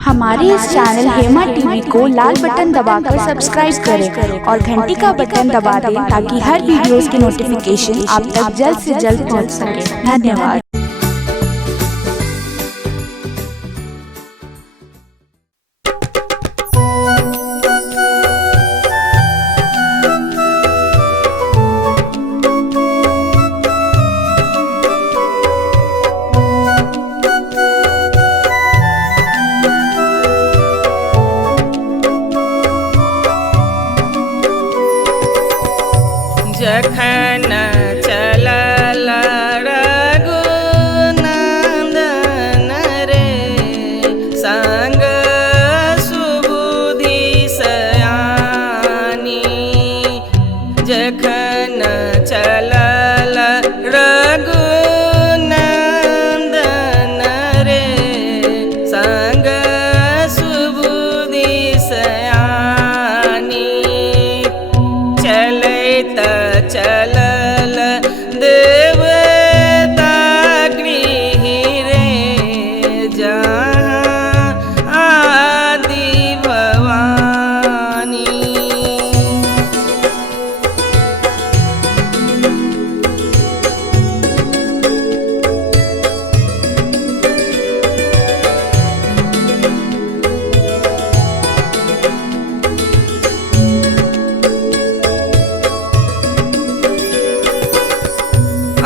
हमारे इस channel Hema TV को लाल button दबाकर सब्सक्राइब करें और घंटी का बटन दबा दें ताकि हर वीडियोस की नोटिफिकेशन आप तक जल्द से जल्द पहुंच सके। धन्यवाद। जखन चलल रघुनंदन रे संग सुबुद्धि सयानी। जखन चलल रघुनंदन रे संग सुबुद्धि सयानी। चलैत चलल देवता गृह रे जहाँ आदि भवानी।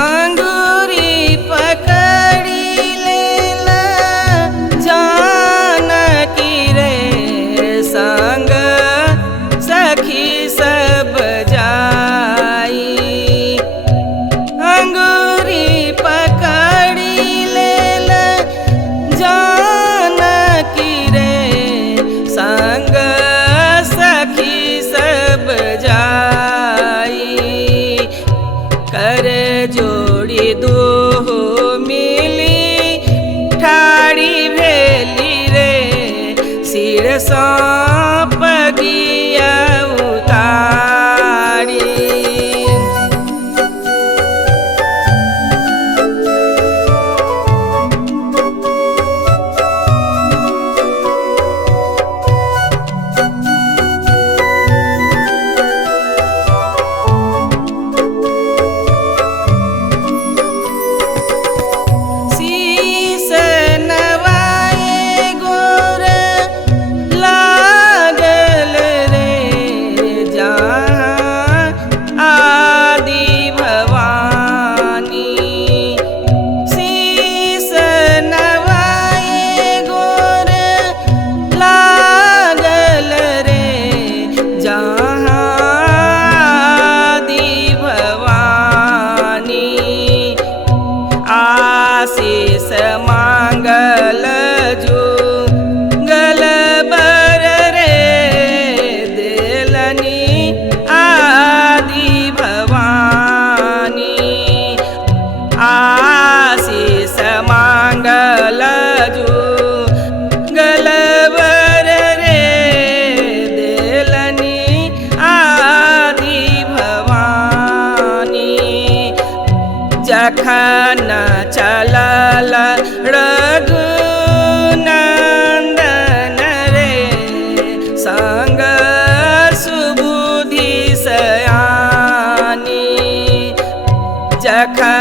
अंगूरी पकड़ी लेला जानकी रे संग सखी सब जाई। अंगूरी पकड़ी लेला जानकी रे संग सखी सब जाई। कर जोड़ी दोहो मिली ठाड़ी भेली रे सिर सौंप गिया उतारी। आशीष मांगल जुगल बर रे देलनी आदि भवानी। आशीष मांगल जुगल बर रे देलनी आदि भवानी। जखन चलल रघुनंदन रे संग सुबुद्धि सयानी। जखन